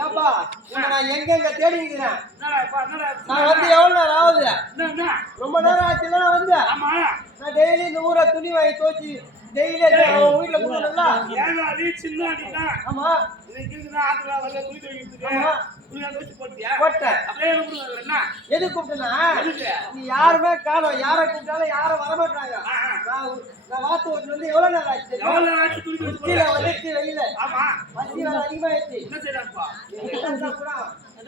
ஏப்பா, நான் எங்கெங்க தேடிக்கிறேன் நான் வந்து எவ்வளவு நேரம் ஆகுது ரொம்ப நேரம் ஆச்சுல நான் வந்து ஆமா. நான் டெய்லி இந்த ஊரை துணி வாங்கி துவச்சி டெய்லி உன் வீட்டுல சின்ன ஆமா. இன்னைக்கு இருக்குதா ஆத்துல வரல துணி துவைக்கிறதுக்கு வச்சு போட்டேன் எது கூப்பிட்டனா? நீ யாருமே காணோம். யாரை கூப்பிட்டாலும் யாரும் வரமாட்டாங்க. நான் நான் வாத்து ஓட்டு வந்து எவ்வளவு நேரம் ஆச்சு? எவ்வளவு நேரம் ஆச்சு? துணி போட வந்துச்சு வெளியில ஆமா. வண்டி வேலை அதிகமாயிடுச்சு. என்ன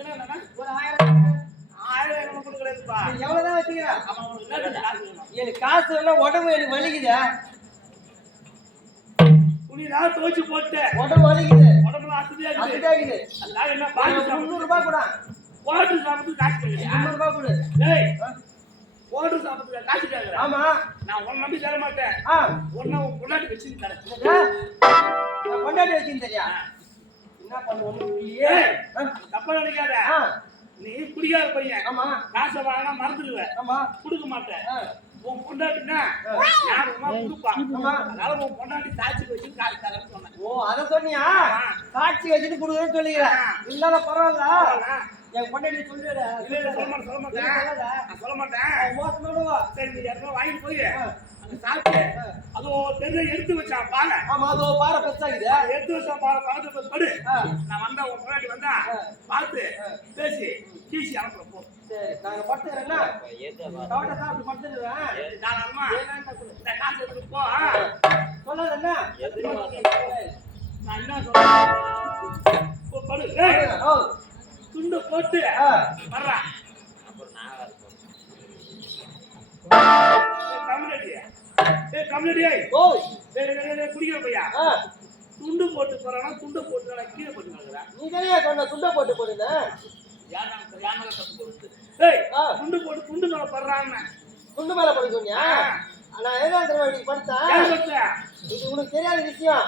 என்னன்னா ஒரு ஆயிரம் ஆயிரம் கொடுக்கலப்பா எவ்வளவுதான் வச்சுக்கிற ஆமா உனக்கு என்ன காசு வேணும். எனக்கு காசு எல்லாம் உடம்பு எனக்கு வலிக்குது. துணி தான் துவைச்சு போட்டு உடம்பு வலிக்குது. முந்நூறு ரூபாய் கூட. போட்டு சாப்பிட்டு காசு முந்நூறு ரூபாய் கொடு. டேய் போட்டு சாப்பிட்டு காசு கேட்கறேன் ஆமா. நான் உன்னை நம்பி தர மாட்டேன். உன்னை உன் பொண்டாட்டி வச்சு தரேன். வச்சிருந்தேன் தெரியா? என்ன பண்ண ஒண்ணு ஏய், ஆ, தப்பா நினைக்காத. நீ குடிக்காத பையன். ஆமா. காசை வாங்கினா மறந்துடுவேன் ஆமா. கொடுக்க மாட்டேன். உன் பொண்டாட்டினா ஞாபகமா கொடுப்பா. அதனால உன் பொண்டாட்டி சாட்சி வச்சு காசு தரேன்னு சொன்னேன். ஓ அத சொன்னியா? சாட்சி வச்சுட்டு கொடுக்குறேன்னு சொல்லிக்கிறேன். இருந்தாலும் பரவாயில்ல. என் கொண்டாடி சொல்லிடு இல்ல இல்ல சொல்ல மாட்டேன் சொல்ல மாட்டேன். சொல்ல மாட்டேன். மோசமானவா சரி நீ இடத்துல வாங்கிட்டு போய் சாட்சி அதுவும் தெரிஞ்ச எடுத்து வச்சான் பாலை. ஆமா அதோ பாறை பெருசாகுது. எடுத்து வச்சா பக்கத்துல போய் படு. நான் வந்தா உன் பொண்டாட்டி வந்தா பார்த்து பேசி கீசி அனுப்புற போ. சரி நாங்க படுத்துக்கிறேன்னா கவட்டை சாப்பிட்டு படுத்துடுவேன் தாராளமா. இந்த காசு எடுத்துட்டு போ நான் என்ன சொல்றேன்? படு. ஆ, வர்றா. கம்யூனிட்டி ஏய் கம்யூனிட்டி ஏய் ஓ, டேய், டேய், டேய், டேய், குடிக்கிற பையா? துண்டு போட்டு போறானா துண்டு போட்டு நான் கீழே போட்டு நீ தானே சொன்ன துண்டை போட்டு போடுங்க. யாரா யாரா தப்பு போடுறது ஏய். துண்டு போட்டு துண்டு மேல படுறான்னு துண்டு மேல போட நான் என்ன தெரியுமா இப்படி இது உனக்கு தெரியாத விஷயம்.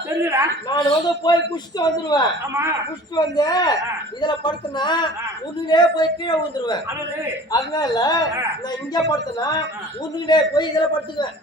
நான் வந்து போய் குஷ்டு வந்துருவேன். குஷ்டு வந்து இதுல படுத்தனா உன்னிலே போய் கீழே விழுந்துருவேன். அதாவது அதனால நான் இங்க படுத்தனா உன்னிலே போய் இதுல படுத்துக்குவேன்.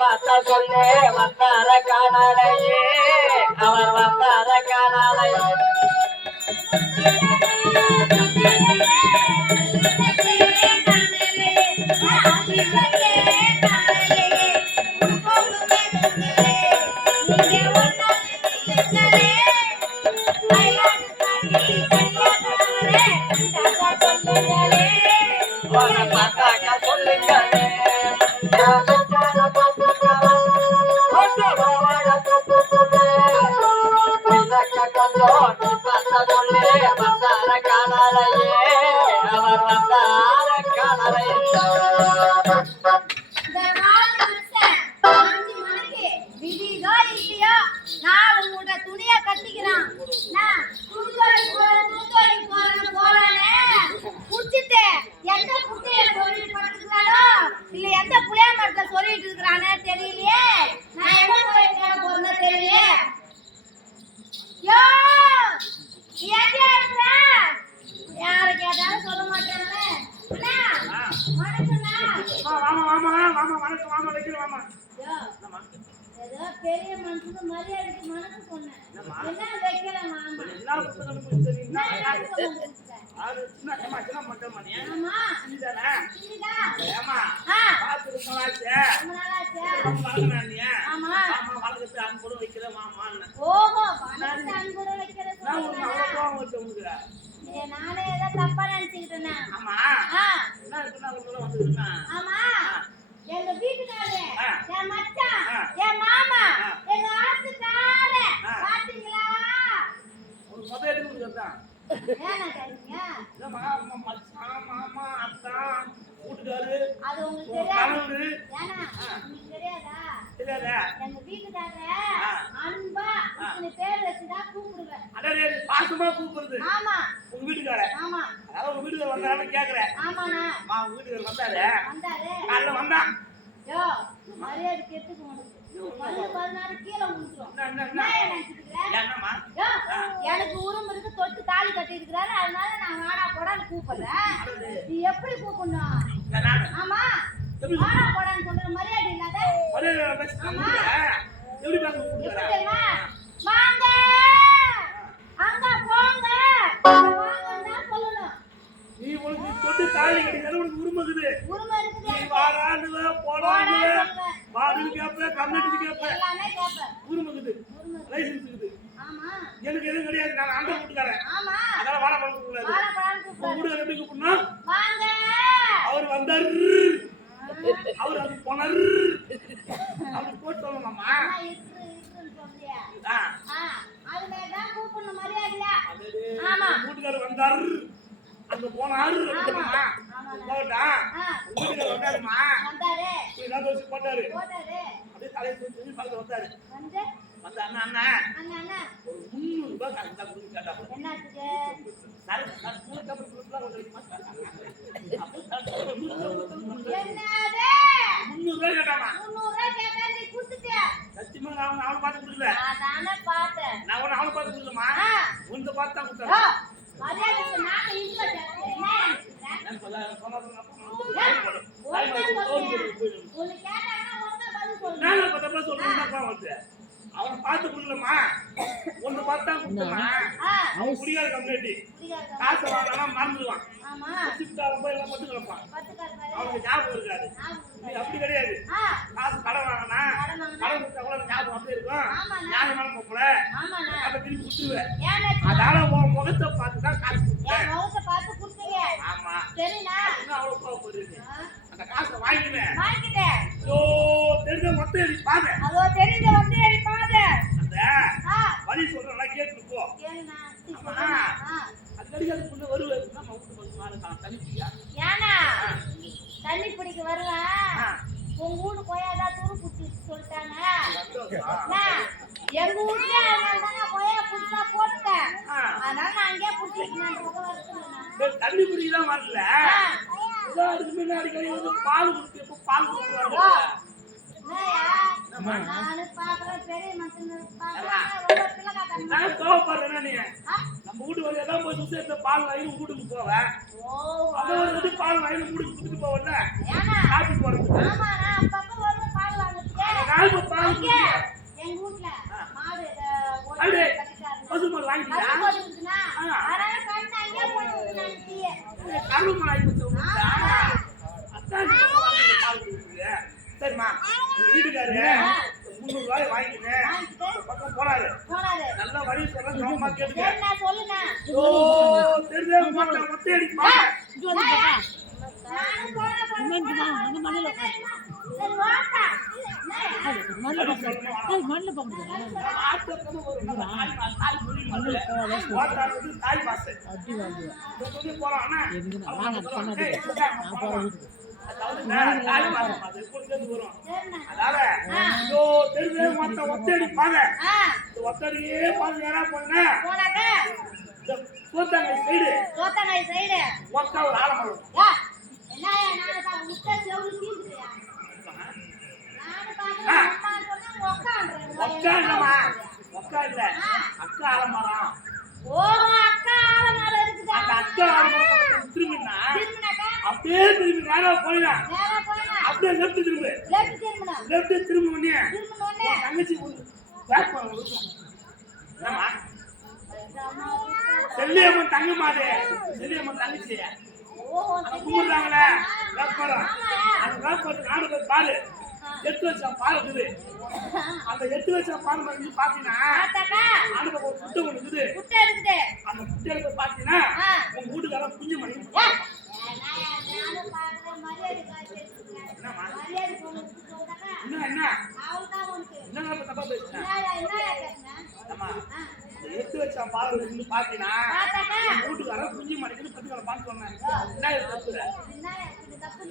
பார்த்தா சொல்லே வந்தார காணாலையே அவர் வந்தார காணாலையே உன்னை அது உங்களுக்கு தெரியாது? தெரியாதா? தெரியாதா? எங்க வீட்டுக்காரர. அன்பா பேர் வச்சுதான் கூப்பிடுவேன். அடடே, பாசமா கூப்பிடுறது. ஆமா. உங்க வீட்டுக்காரர். ஆமா. அதாவது உங்க வீட்டுக்காரர் வந்தாருன்னு கேக்குறேன். ஆமாண்ணா. உங்க வீட்டுக்காரர் வந்தாரு. வந்தாரு. காலைல வந்தான். யோ மரியாதை கெட்டுக்கு உனக்கு. எனக்கு உரிமை இருக்கு தொட்டு தாலி கட்டி இருக்கிறாரு அதனால நான் வாடா போடான்னு கூப்பிடுறேன். நீ எப்படி கூப்பிடணும். ஆமா. வாடா போடான்னு சொல்ற மரியாதை இல்லாத. எப்படி? தெரியுமா? வாங்க. அங்க போங்க. வாங்கன்னு சொல்லணும். நீ உனக்கு தொட்டு தாலி கட்டிக்கிறது உனக்கு உரிமை இருக்குது. உரிமை இருக்குது நீ எனக்கு. வாடான்னுவ, போடா போடான்னுவ, சொல்லுவேன். வாடின்னு கம்மிட்டு கேப்ப. எல்லாமே கேட்பேன் உரிமை இருக்குது. உரிமை இருக்குது. லைசென்ஸ் இருக்குது. ஆமா. எனக்கு எதுவும் கிடையாது. நான் அந்த வீட்டுக்காரன். ஆமா. அதனால கூப்பிடுறாரு வீட்டுக்காரர் எப்படி கூப்பிடணும்? வாங்க. அவர் வந்தாரு. அவர் அது போனாரு. அப்படி போட்டு. உன் வீட்டுக்காரர் வந்தாரு. அங்க போனாரு. போட்டா வீட்டுக்காரர் வந்தாருமா? போட்டாரு. போட்டாரு, அப்படியே தலையை தூக்கி பக்கத்துல வந்தாரு. வந்து, அண்ணா அண்ணா. ஒரு முந்நூறு ரூபாய் கரெக்டா தான் கொடுத்து என்னாச்சுக்கு? சரக்கு சரக்கு மூணு கப்பு கொடுத்துலாம் கொஞ்சம் வைக்குமா? அப்போ சரக்கு முந்நூறு ரூபாய் என்னது? முந்நூறு ரூபாய் கேட்டாமா முந்நூறு ரூபாய் கேட்டா நீ கொடுத்துட்ட. சத்தியமா நான் அவனை அவனை பார்த்து கொடுக்கல. நான் தானே பார்த்தேன். நான் உன்னை அவனை பார்த்து கொடுக்கலமா ஆ, உன்னை பார்த்து தான் யோ, கொடுத்தேன் மரியாதைக்கு நாங்க இங்க கேட்டோம். என்ன நினைச்சுக்கிற? நான் சொல்ல சொன்னா சொன்னா யோ, ஒழுங்கா சொல்லுங்க. உன்னை கேட்டாங்கன்னா ஒழுங்கா பதில் சொல்லு. நான் பத்தப்ப சொல்றேன் வந்து அவனை பார்த்து கொடுக்கலமா ஒன்று பார்த்தா கொடுத்தமா ஆ, அவன் குடிகார கம்யூனிட்டி? காசு வாங்கினா மறந்துடுவான். ஆமா, சிப்டாக போய் எல்லாம் மட்டும் கிடப்பான். அவனுக்கு ஞாபகம் இருக்காது. ஞாபகம் இருக்கா? அப்படி கிடையாது. காசு கடன் வாங்கினா கடன்? கடன் கொடுத்தா கூட ஞாபகம் அப்படியே இருக்கும். நியாயமான போக்குல ஆமாண்ணா. அதை திருப்பி கொடுத்துருவேன்? அதனால உன் முகத்தை பார்த்து தான் காசு கொடுத்தேன். ஆமா. அவ்வளவு கோவப்படுறீங்க ஆ, அந்த காசை வாங்கினேன். தெரிஞ்ச மொத்தம் பாரு. தெரிஞ்ச வந்து அடிப்பாத. அந்த ஆ, வழி சொல்றேன் கேட்டு போ சரிண்ணா. ஆமா. ஆ, அது கிடைக்காது புள்ள வருவேன் நம்ம வீட்டு கொஞ்சம் நாள் தனிச்சியா ஏன்னா தண்ணி பிடிக்க வருவேன் ஆ. உங்க வீடு கொய்யாதா துரு புடிச்சு சொல்லிட்டாங்க சந்தோஷம் அண்ணா, வீட்லயே அதனால தான் கொய்யா புதுசா போட்டேன் ஆ. அதனால நான் அங்கேயே புடிச்சிட்டு தண்ணி குடிக்கலாம் வரல அதுக்கு முன்னாடி வந்து பால் குடிச்சு எப்போ பால் என்னய்யா? நானு பாக்குறேன், பெரிய மனுஷனு பாக்குறேன். நான் கோவப்படுறேன் நீ? நம்ம வீட்டு வழியா தான் போய் சுத்தி எடுத்து பால் வாங்கி வீட்டுக்கு போவேன் அப்போ ஒரு வாட்டி பால் வாங்கி வீட்டுக்கு கொடுத்துட்டு போவேன்ல? காப்பி போறதுக்கு வருவேன் பால் அங்கே. எங்க வீட்ல அங்கேயே போட்டுருக்கு நான் டீயை. கரும்பு மாடு ஆகி போச்சு உங்களுக்கு. ஆமா. அதான் நீ பக்கம் வாங்கி பால். சரிம்மா வீட்டுக்காரு முந்நூறு ரூபாய் வாங்கிட்டு பக்கம் போறாரு. நல்ல வழி சொல்றேன் கவனமா கேட்டுக்க. ஓ தெரிஞ்ச மாட்டேன் மொத்தம் அடிப்பா நானும் போனா போறேன். சரி, வாப்பா. என்னய்யா? சரிண்ணா. ஆ, போனாக்க, சோத்தங்காய் சைடு. யா, என்னய்யா, நானு பா- முட்டை செவுரு கீழ்த்துறியா? நானு பார்க்கிறேன், சொன்னா உக்காந்துறேன். அக்கா ஆலமரம் ஓஹோ, அக்கா ஆலமரம் இருக்குதா? அந்த அக்கா ஆலமரம் திரும்பினா அப்படியே திரும்பி நேரா போயிடலாம் அப்படியே லெஃப்ட் திரும்பு. left திரும்பணும். லெஃப்ட் திரும்ப உடனே தங்கச்சி பேக் பண்ண செல்லியம்மன் தங்க மாது செல்லியம்மன் தங்கச்சி கும்பிடுறாங்களே வேப்பமரம் அந்த வேப்பமரத்துக்கு நாடு பாரு. எட்டு லட்சம் பால் இருக்குது. அந்த எட்டு லட்சம் பால் வந்து பாத்தீங்கன்னா ஆண்டு ஒரு புட்டு ஒண்ணு இருக்குது. குட்டை இருக்குது. அந்த புட்டையில போய் பாத்தீங்கன்னா. உங்க குஞ்சு மணி காட்டி என்ன என்ன. என்ன தப்பா பேசுறேன் அந்த எட்டு லட்சம் பால் இருந்து பாத்தீங்கன்னா வீட்டுக்காரன் குஞ்சு மணிக்கு பத்து பார்த்து சொன்னேன் என்ன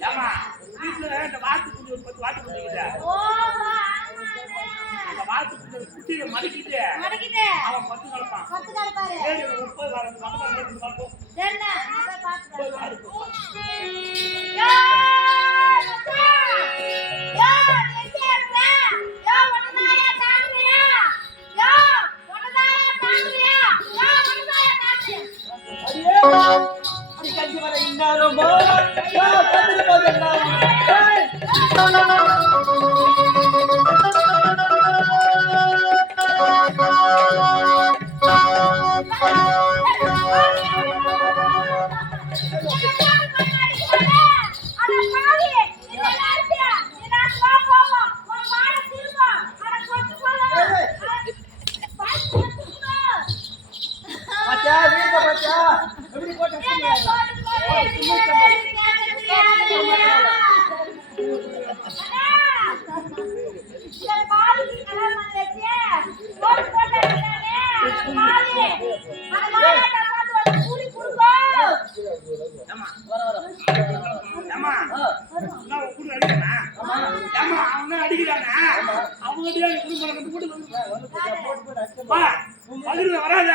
ஏமா? வீட்டுல இந்த வாத்து குஞ்சு ஒரு பத்து வாத்து ஆமாண்ணே. அந்த வாத்து குட்டியில மடக்கிட்டு மடக்கிட்டு, அவன் பத்து கலப்பான் பத்து கால் பாரு. ஏழு முப்பது கலப்பான் ரெண்டு கலப்போம் முப்பது வரேன். ஏமா அவன் தான் அடிக்கிறானே அவங்க குடும்பம் கூட போட்டு வா பகிர்ந்து வராத.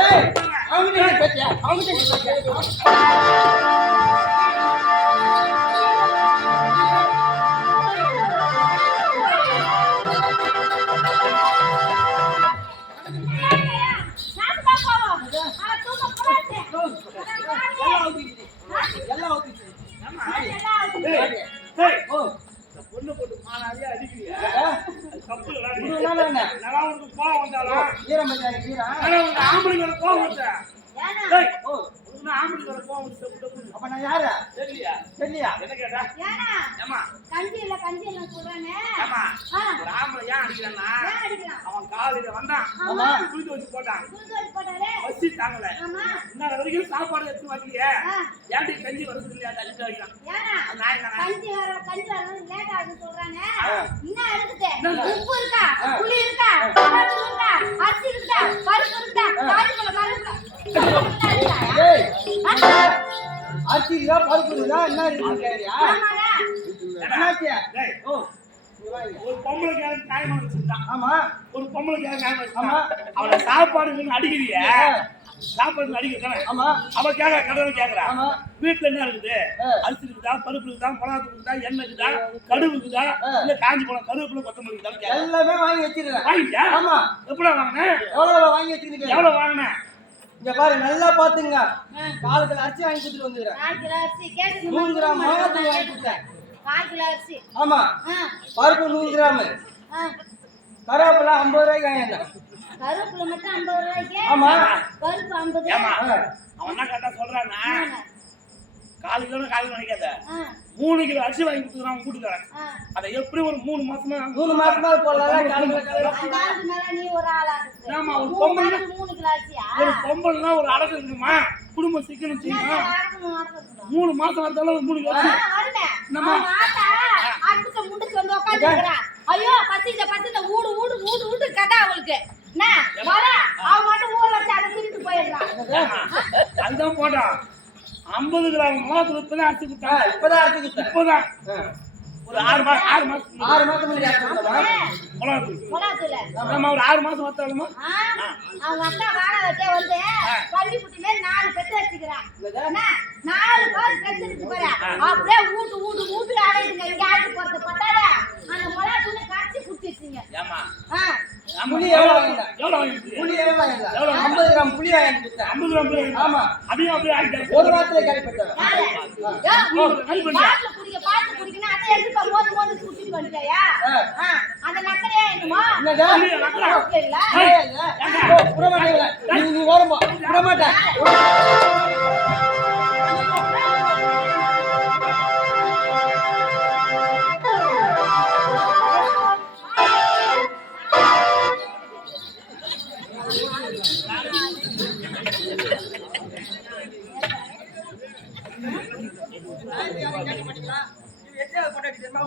ஏய் கிளம்ப அவங்க நீ பச்சா அவங்க எல்லாம் ஏய் ஏய் ஓ இந்த பொண்ணு போட்டு மானாவே அடிக்கிறியா அது தப்பு இல்லடா நீ. இது நல்லா உனக்கு கோவம் வந்தாலும் ஆனா உனக்கு ஆம்பளைங்களோட கோவம் உனக்கு ஆம்பளைங்களோட கோவம் வந்து. அப்ப நான் யாரு? தெரியலையா? தெரியலையா? என்ன கேட்டா? ஏன்னா ஏமா கஞ்சி இல்ல கஞ்சி இல்ல சொல்றானே. ஏமா ஒரு ஆம்பளை ஏன் ஏன் அவன் காலையில வந்தான். ஆமா. குளிக்க வச்சு போட்டான். குறுக்கு வச்சு போட்டாரே. பசி தாங்கல. ஆமா. இன்னொரு வரைக்கும் சாப்பாடு எடுத்து வைக்கலையே ஆ, ஏன்டி கஞ்சி வருது இல்லையா? ஏன்னா அந்த நாய் தானே கஞ்சி வர கஞ்சி வர லேட் ஆகுது சொல்றாங்க ஆ. என்ன என்ன? உப்பு இருக்கா. புளி இருக்கா? இருக்கா? அரிசி இருக்கா? பருப்பு இருக்கா? காய்கறி ஏய். பருப்பு இருக்கா என்ன இருக்கு கேரியா ஆமாடா என்னாச்சு? டேய், ஓ. ஒரு பொம்பளைக்கு யாரும் நியாயமா வச்சிருக்கான் ஆமா. ஒரு பொம்பளைக்கு யாரும் நியாயமா ஆமா. வச்சிருக்கான் அவளை சாப்பாடுன்னு அடிக்கிறிய? சாப்பாடு அடிக்கிறதானே ஆமா. அவ கேட்க கடவுள் கேக்குறா ஆமா. வீட்டுல என்ன இருக்குது? ஆ. அரிசி இருக்குதா பருப்பு இருக்குதா மிளகாத்தூள் இருக்குதா எண்ணெய் இருக்குதா கடுகு இருக்குதா. இல்ல காஞ்சி போன கருவேப்பிலை கொத்தமல்லி இருக்குதா கேக்குறா. எல்லாமே வாங்கி வச்சிருக்கேன். வாங்கிட்டியா? ஆமா. எப்படா வாங்கினேன் எவ்வளவு வாங்கி வச்சிருக்கீங்க எவ்வளவு வாங்கினேன் இங்க பாரு நல்லா பாத்துங்க காலு கிலோ அரிசி வாங்கி கொடுத்துட்டு வந்துக்கிறேன் கால் கிலோ அரிசி கேட்டு நூறு கிராம் மிளகாத்தூள் வாங்கி கொடுத்தேன். கால் கிலோ அரிசி. ஆமா. ஆ, பருப்பு நூறு கிராம். ஆ. கருவேப்பிலை ஐம்பது ரூபாய்க்கு வாங்கிட்டேன் கருவேப்பிலை மட்டும் ஐம்பது ரூபாய்க்கு? ஆமா. பருப்பு ஐம்பது. அவன் என்ன கரெக்டா சொல்றான்னா? காலு கிலோ காலு நினைக்காத ஆ, மூணு கிலோ அரிசி வாங்கி கொடுத்துறான் கூட்டுக்காரன் ஆ. அதை எப்படி ஒரு மூணு மாசமா மூணு மாசமா. ஆமா, ஒரு அரிசியா? ஒரு பொம்பளைனா ஒரு அடக்கம் இருக்குமா குடும்பம் சிக்கனம் செய்யணும். மூணு மாசம் வரதால ஒரு மூணு கிலோ உட்கார்ந்துருக்கிறான். ஐயோ பசிக்குது, பசிக்குது, ஊடு, ஊடு, ஊடு, ஊடு கதை அவளுக்கு. என்ன, வர, அவன் மட்டும் ஊற வச்சு அதை திருட்டு போயிடுறான். அதுதான் போட்டான் ஐம்பது கிராம் மிளகாத்தூள் இப்பதான் அரிசி ஆ, கொடுத்தாங்க இப்பதான் அரிசி கொடுத்தேன். இப்பதான். ஒரு ஆறு மாசம் ஆறு மாசம் ஆறு மாசம் மிளகாத்தூளு. நம்ம ஒரு ஆறு மாசம் வத்தாலுமா அவங்க அக்கா வாழை வெட்டே வந்து பள்ளி குட்டி மேல நாலு பெத்து வச்சுக்கிறான்? நாலு பேர் பெத்து இருக்கு பாரு. அப்படியே ஊட்டு ஊட்டு ஊட்டு ஆடையுதுங்க இங்க ஆட்டு போறது பத்தாத அந்த மிளகாத்தூளை கரைச்சி குடிச்சிருச்சீங்க. ஏமா புளி எவ்வளவு வாங்கிட்ட? எவ்வளவு வாங்கிட்டு புளி எவ்வளவு? ஐம்பது கிராம் புளி வாங்கி கொடுத்தேன். ஐம்பது கிராம் புளி வாங்கிட்டு. ஆமா. அதையும் அப்படியே ஆக்கிட்டாரு. ஒரு வாரத்துல யாரு? யோ, பாட்டில குடிக்க பாட்டில குடிக்கணும் அதை எடுத்து மோந்து மோந்து குடிச்சிட்டு வந்துட்டியா? ஆ. ஆ, அந்த நக்கலையா என்னமோ? இல்ல ஏய், நீ நீ ஓரம்போ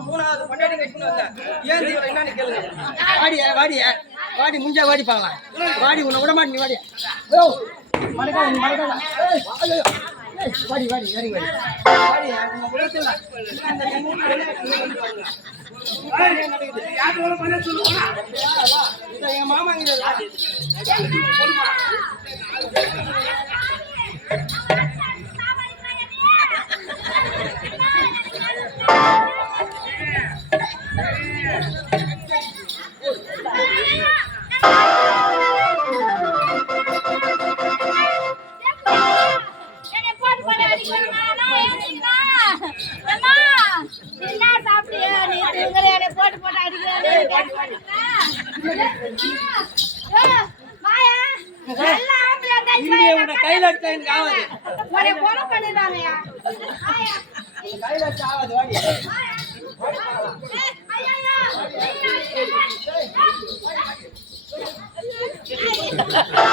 மூணாவது பொண்டாடி கட்டின்னு வந்தேன் ஏன் தீவிரம் என்னன்னு கேளுங்க வாடிய வாடிய வாடி முஞ்சா வாடி பார்க்கலாம் வாடி உன்னை விட மாட்டேன் நீ வாடி ஓ மடக்கா நீ மடக்கா ஏய், ஐயோ, ஏய், வாடி வாடி வாடி வாடி என் மாமா இங்க கையில அடிச்சா எனக்கு ஆகாது. கையில அடிச்சா ஆகாது வாடி வாயா. ஏய்,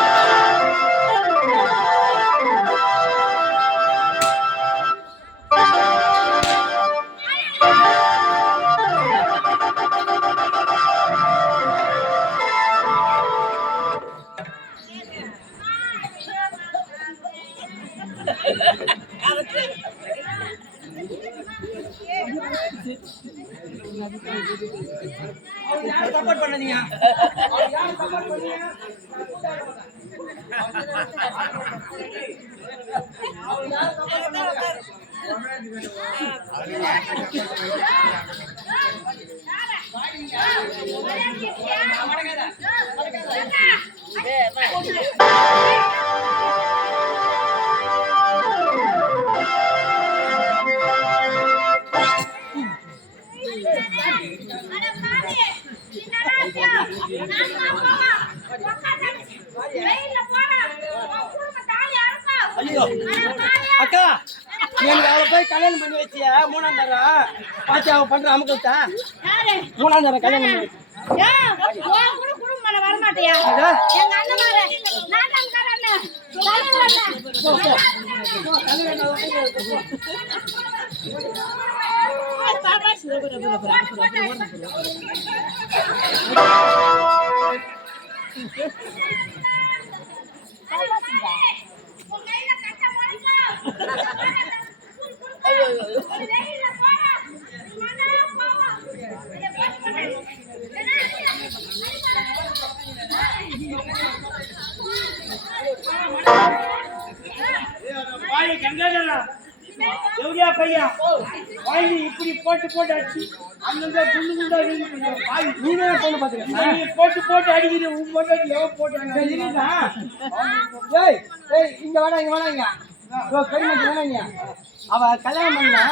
அக்கா எனக்கு அவளை போய் கல்யாணம் பண்ணி வச்சியா? மூணாம் தரம் பாத்தி அவன் பண்ற அமுக்கத்தா? மூணாம் தரம் கல்யாணம் பண்ணி வரமாட்டியா? வாய் கங்கா எவ்வளியா பையா? வாய் இப்படி போட்டு போட்டு அடிச்சு அங்கங்க குண்டு குண்டா இருக்கு வாய் நீனே பொண்ணு பாத்துக்க நீ போட்டு போட்டு அடிக்கிற உன் பொண்டாட்டி எவன் போட்டாங்க ஏய் ஏய் இங்க வாடா இங்க வாடா இங்க. அவ கல்யாணம் பண்ணா?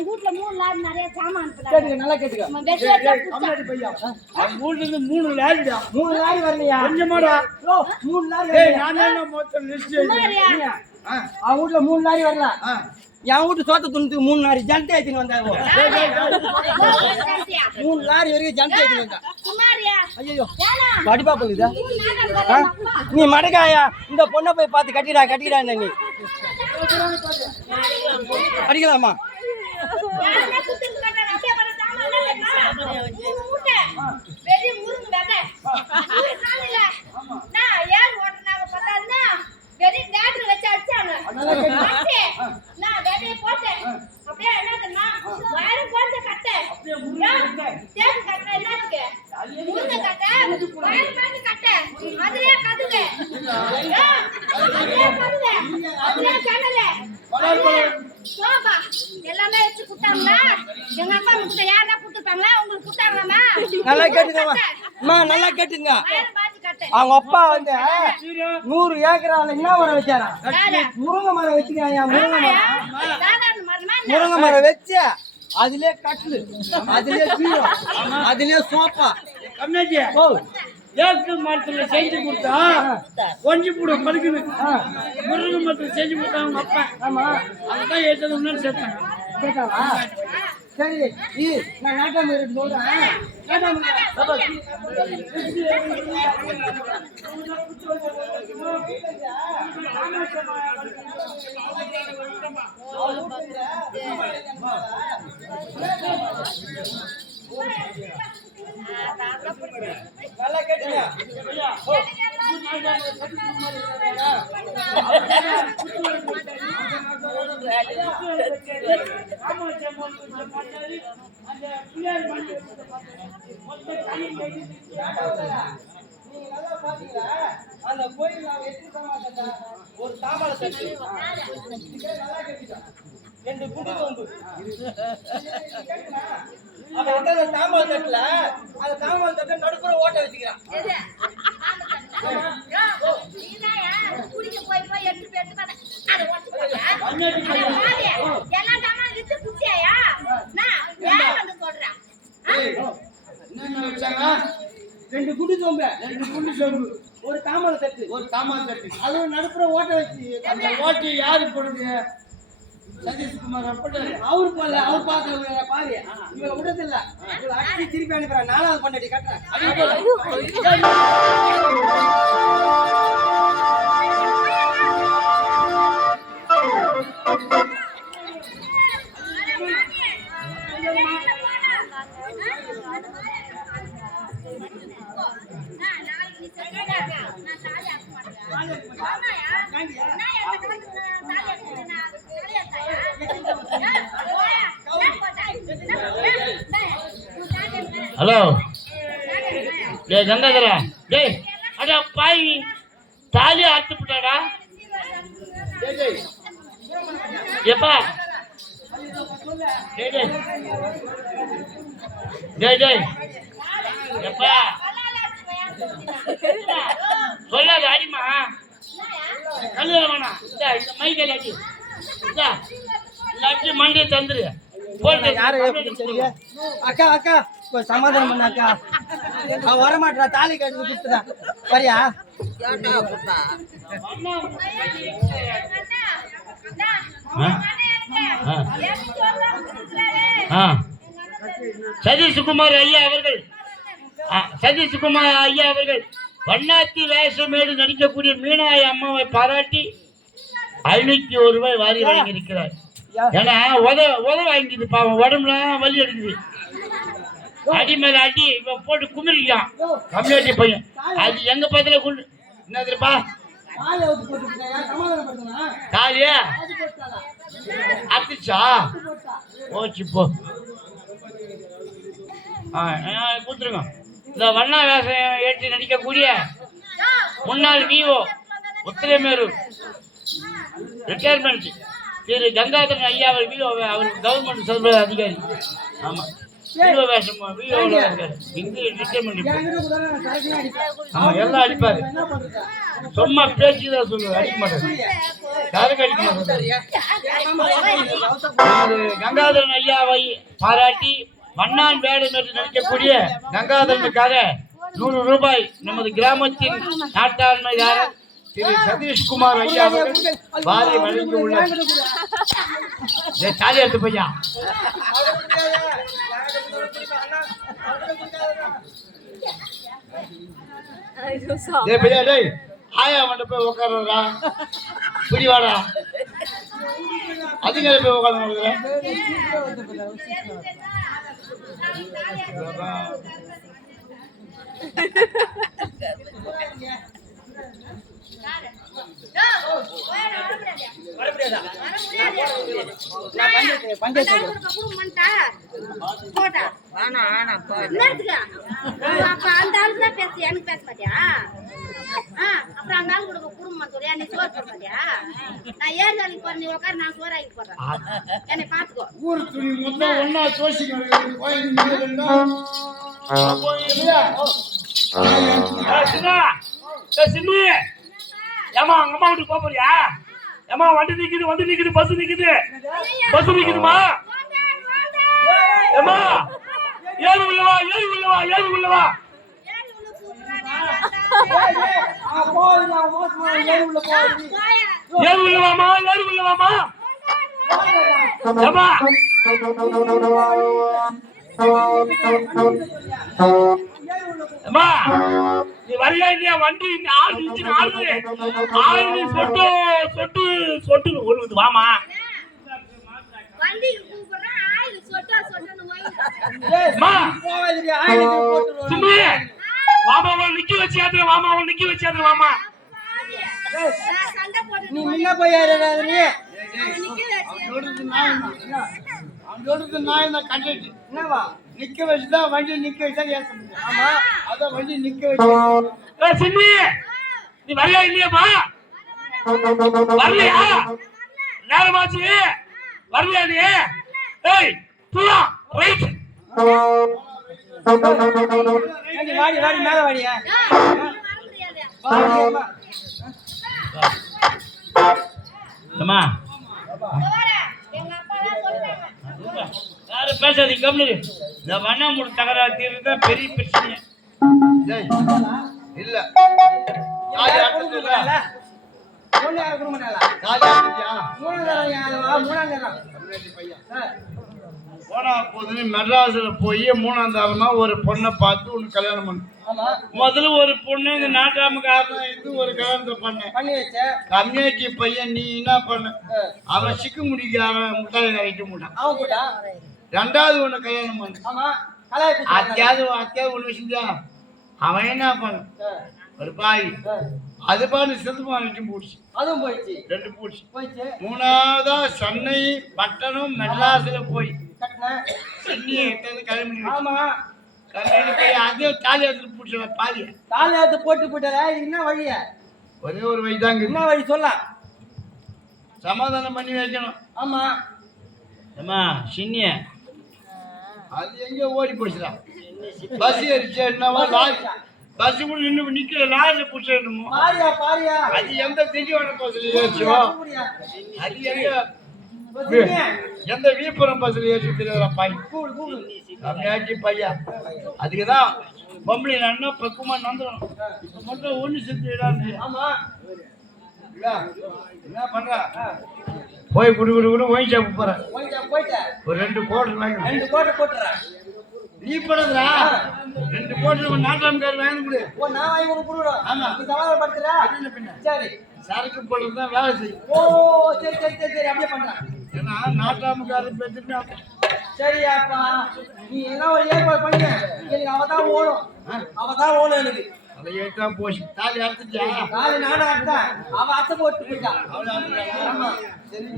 வீட்டுல மூணு நாள் நிறைய சாமான் நல்லா கேட்டுக்க. மூணுல இருந்து மூணு லேடிடா மூணு லாரி வரலையா? கொஞ்சமாடா. மூணு லாரி? நான் மொத்தம் லிஸ்ட் அவன் வீட்டுல மூணு லாரி வரல. என் வீட்டு சோத்த துணுத்துக்கு மூணு லாரி ஜனத்தை ஏத்தின்னு வந்தாங்க? மூணு லாரி வரைக்கும் ஜனத்தை ஏத்தின்னு வந்தா? ஐயோ ஏனா? கடிப்பா போகுதா. நீ மடக்காயா இந்த பொண்ணை போய் பார்த்து கட்டிடா கட்டிடா நீ அடிக்கலாமா தேட்டரு வச்சு அடிச்சாங்க. போட்டேன். அப்படியே என்ன தெரியுமா? வயரு போட்ட கட்டை. ஏன்? தேக்கு கட்டை என்னத்துக்கு? எல்லாமே வச்சு குடுத்தாங்களா? எங்க அப்பா குடுத்துருப்பாங்களா? உங்களுக்கு? நல்லா கேட்டுக்கம்மா. அம்மா நல்லா கேட்டுங்க வயரு பாத்தி கட்டை. அவங்க அப்பா வந்து நூறு ஏக்கரால என்ன மரம் வச்சாரா? முருங்கை மரம் வச்சுக்கிறாயா முருங்கை? மரம்? முருங்கை மரம் வச்சு அதுலயே கட்டிலு. அதுலயே பீரோ அதுலயே சோஃபா ஓ. தேக்கு மரத்துல செஞ்சு கொடுத்தா கொஞ்சம் கூட பழுக்குது. முருங்கை மரத்துல செஞ்சு கொடுத்தா அவங்க அப்பா. ஆமா. அதுதான் ஏற்றது முன்னாடி சேர்த்தேன் கேட்டாவா சரி ஈ, நான் நாட்டாம இருக்கு சொல்றேன். நாட்டாம நல்லா கேட்டுங்க நீங்க நல்லா பாத்தீங்களா அந்த கோயில் நான் ஒரு சாமான் நல்லா கேட்டுக்கா ரெண்டு குண்டு கொம்பு அவன் வந்து அந்த தாம்பால் தட்டுல அந்த தாம்பால் தட்டை நடுப்புற ஓட்ட வச்சுக்கிறான். அதை வந்து ரெண்டு குண்டு கொம்பு ரெண்டு குண்டு சொம்பு. ஒரு தாம்பால் தட்டு. ஒரு தாமான் தட்டு. அதுவும் நடுப்புற ஓட்ட வச்சு. அந்த ஓட்டி யாரு போடுது? சதீஷ்குமார் அவரு போல அவர் பார்க்கல பாரு. இவங்க விடுறதில்ல. இவங்க அடிச்சு திருப்பி அனுப்புறான் நாலாவது பண்ணி கட்டுறேன் நான் நாளைக்கு நீ செத்தா, நான் தாலி அறுக்க மாட்டேன். ஆமாயா? நான் எந்த காலத்துல தாலி அறுக்கிறேன், நான் அதுக்கு தாலி அறுத்தாயா? ஆ, போயா? ஏன் போட்டா? ஏன்? ஏன்? உன் தாலி அறுக்கிறேன். ஹலோ. டேய் கங்காதரா. டேய் அடா பாய் தாலி அறுத்து விட்டாடா. எப்பா? டேய் டேய். டேய் டேய். எப்பா? சொல்லாத அடிமா கல்யாணம் வேணாம் இந்த இந்த மைக்கல் அடி. இந்த லட்சி மண்டியை தந்துரு. போட்டு அக்கா அக்கா. சமாதானம் பண்ண அக்கா அவன் வரமாட்டா தாலி கட்டி கொடுத்துதான் சரியா? ஆ. சதீஷ்குமார் ஐயா அவர்கள். ஆ, சதீஷ்குமார் ஐயா அவர்கள். வண்ணாத்தி வேஷமேடு நடிக்கக்கூடிய மீனாய் அம்மாவை பாராட்டி ஐநூத்தி ஒரு ரூபாய் வாரி வழங்கியிருக்கிறார். ஏன்னா உத உத வாங்கிது பாவம். உடம்புலாம் வலி எடுக்குது அடி மேல அடி இவன் போட்டு குமிரிக்கான் கம்யூனிட்டி பையன். அது எங்க பக்கத்துல குண்டு சமாதானம் பண்ணுனா காலியா? அத்துச்சா போச்சு போ. ஆ ஆ, கொடுத்துருங்க. இந்த வண்ணா வேஷம் ஏற்றி நடிக்கக்கூடிய முன்னாள் விஓ உத்திரமேரூர் ரிட்டையர்மெண்ட் திரு கங்காதரன் ஐயா அவர் விஓ அவர் கவர்மெண்ட் சொல்ற அதிகாரி. ஆமாம் எல்லாம் அடிப்பாரு. சும்மா பேச்சு தான் சொல்லுவேன். அடிக்க மாட்டாரு. யாருக்கு அடிக்க மாட்டாரு? திரு கங்காதரன் ஐயாவை பாராட்டி மன்னான் வேடம் என்று நடிக்கக்கூடிய கங்காதரனுக்காக நூறு ரூபாய் நமது கிராமத்தின் நாட்டாண்மையாளர் திரு சதீஷ்குமார் ஐயா அவர்கள் வாரி வழங்கி உள்ளார் தாலி எடுத்து பையா டேய் பையா டேய் ஆயா மட்டும் போய் பிடிவாடா அதுங்க போய் உட்காந்து எனக்கு பேச மாட்டியா ஆ, அப்புறம் அந்த ஆளு கூட குடும்பம் சொல்லியா நீ சோறு போட மாட்டியா நான் ஏழு வேலைக்கு போறேன் நீ உட்காரு நான் சோறு ஆகி போடுறேன் என்னை பாத்துக்கோ ஊர் துணி மொத்தம் ஒன்னா தோசி கோயில் இல்லையா சின்ன சின்னு. ஏமா உங்க அம்மா வீட்டுக்கு போக போறியா? ஏமா வண்டி நிக்குது வண்டி நிக்குது பஸ் நிக்குது. பஸ் நிக்குதுமா? ஏமா ஏறு உள்ளவா ஏறு உள்ளவா ஏறு உள்ளவா ஏறி உள்ள ஏறி உள்ளவாமா ஏறு உள்ளவாமா ஏமா நீ வரையா இல்லையா? வண்டி இந்த ஆள் நிச்சு ஆளுது ஆளு சொட்டு சொட்டு சொட்டு. ஒழுகுது வாமா வண்டிக்கு கூப்பிடுறான், ஆளு சொட்டா சொட்டான்னு வாங்கி. ஏய், அம்மா. போகாதீங்க, ஆயிரத்தி போட்டுருவாங்க. சும்மா. வாமா அவன் நிக்க வச்சாது வாமா அவன் நிக்க வச்சாது வாமா நீ முன்ன போய் நிக்க சொல்றது நான் இந்த கண்டக்டர் என்னவா? நிக்க வச்சுதான் வண்டி நிக்க வச்சா ஏற்ற முடியும். ஆமா. அதான் வண்டி நிக்க வச்சு. சின்னி நீ வரையா இல்லையாமா வரலையா? நேரமாச்சு. வரலையா நீ? ஏய் போலாம் ரைட் வாடி வாடி மேல வாடியா அம்மா. யாரும் பேசாதீங்க கம்னு இந்த வண்ணாமூடு தகராறு தீர்வு தான் பெரிய பிரச்சனை இல்ல? மூணாம் யாருவா? மூணாம் தரம். ஆ. போனா போதுன்னு மெட்ராஸ்ல போய் மூணாம் தரமா ஒரு பொண்ணை பார்த்து உனக்கு கல்யாணம் பண்ணு. முதல்ல ஒரு பொண்ணு இந்த நாட்டாமுக்காரன் இது ஒரு கல்யாணத்தை பண்ணி. கம்யூனிட்டி பையன் நீ என்ன பண்ண. அவன் சிக்கு முடிக்காரன் முட்டாய் கரைக்க மாட்டான். ரெண்டாவது ஒண்ணு கல்யாணம் பண்ணு. அத்தியாவது அத்தியாவது ஒண்ணு செஞ்சா அவன் என்ன பண்ண? ஒரு பாய். அது பாட்டு செத்து வாங்கிட்டு போச்சு. அதுவும் போயிடுச்சு. ரெண்டு போச்சு. போயிடுச்சு. மூணாவதா சென்னை பட்டணம் மெட்ராஸ்ல போய். சென்னையை எட்டாவது கல்யாணம் பண்ணி ஆமா. கல்யாணம் போய் அதே தாலி எடுத்துட்டு பிடிச்சல பாதி தாலி எடுத்து போட்டு போட்டாரா இது என்ன வழிய? ஒரே ஒரு வழிதாங்க என்ன வழி சொல்ல? சமாதானம் பண்ணி வைக்கணும். ஆமா. அம்மா சின்னிய அது எங்க ஓடி போச்சுடா. பஸ் ஏறிச்சு என்னவா பஸ் கூட நின்று நிக்கிற லாரில பிடிச்சிடணுமோ பாரியா பாரியா. அது எந்த திண்டிவன பஸ்ல ஏறிச்சோ. அது வச்சுக்கிங்க. எந்த வீப்புறம் பஸ்ல ஏற்றி தெரியாதா பாய் கம்மியாக்கி பையன் அதுக்குதான் பொம்பளை அண்ணா பக்குவமா நந்துடும் மட்டும் ஒண்ணு செஞ்சு ஆமா. என்ன பண்ற? போய் குடு குடு குடு ஒயின் ஷாப்பு போறேன். ஒரு ரெண்டு வாங்கி ரெண்டு கோட்டை போட்டுறேன். நீ போடுறா ரெண்டு கோட்டர் நாட்டாம்கார் வாங்கி கொடு. ஓ நான் வாங்கி உனக்கு கொடுக்குறோம் ஆமா. நீ சமாதானம் படுத்துறா பின்ன? சரி. சரக்கு போடுறது தான் வேலை செய்யும். ஓ சரி சரி சரி சரி அப்படியே பண்றேன். ஏன்னா நாட்டாம்காரர் பேசிட்டு சரியாப்பா நீ என்ன ஒரு ஏற்பாடு பண்ணு. எனக்கு அவ தான் ஓடும். அவ தான் ஓடும் எனக்கு. அதை ஏற்றா போச்சு. தாலி அறுத்துச்சா நாலு நானும் அர்த்தம் அவ அத்தை போட்டு போயிட்டா. அவளை அறுத்துட்டாளா? ஆமா. சரி.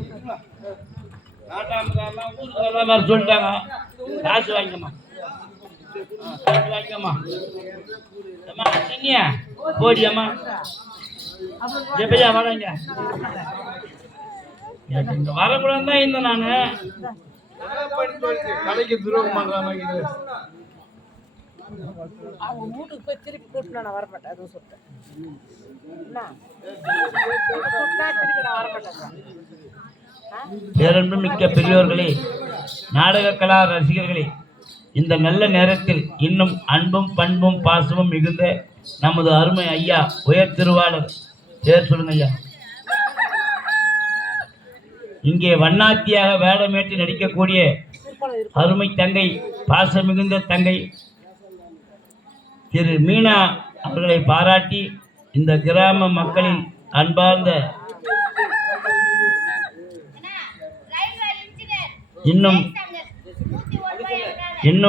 நாட்டாமுக்காரெல்லாம் ஊருக்கெல்லாம் வர சொல்லிட்டாங்க. காசு காசு வாங்கிக்கம்மா அம்மா சின்னிய போடி அம்மா எப்பயா வரேங்க எனக்கு இங்க வரக்கூடாது தான் இருந்தேன் நான்? கடைக்கு துரோகம் பண்ற மாதிரி இருக்குது. அவங்க வீட்டுக்கு போய் திருப்பி கூட்டினா நான் வரமாட்டேன் அதுவும் சொல்லிட்டேன் திருப்பி நான் வரமாட்டேன் பேரன்பு மிக்க பெரியோர்களே நாடக கலா ரசிகர்களே இந்த நல்ல நேரத்தில் இன்னும் அன்பும் பண்பும் பாசமும் மிகுந்த நமது அருமை ஐயா உயர் திருவாளர். பேர் சொல்லுங்க ஐயா. இங்கே வண்ணாத்தியாக வேடமேற்று நடிக்கக்கூடிய அருமை தங்கை பாசம் மிகுந்த தங்கை திரு மீனா அவர்களை பாராட்டி இந்த கிராம மக்களின் அன்பார்ந்த இன்னும் இன்னும்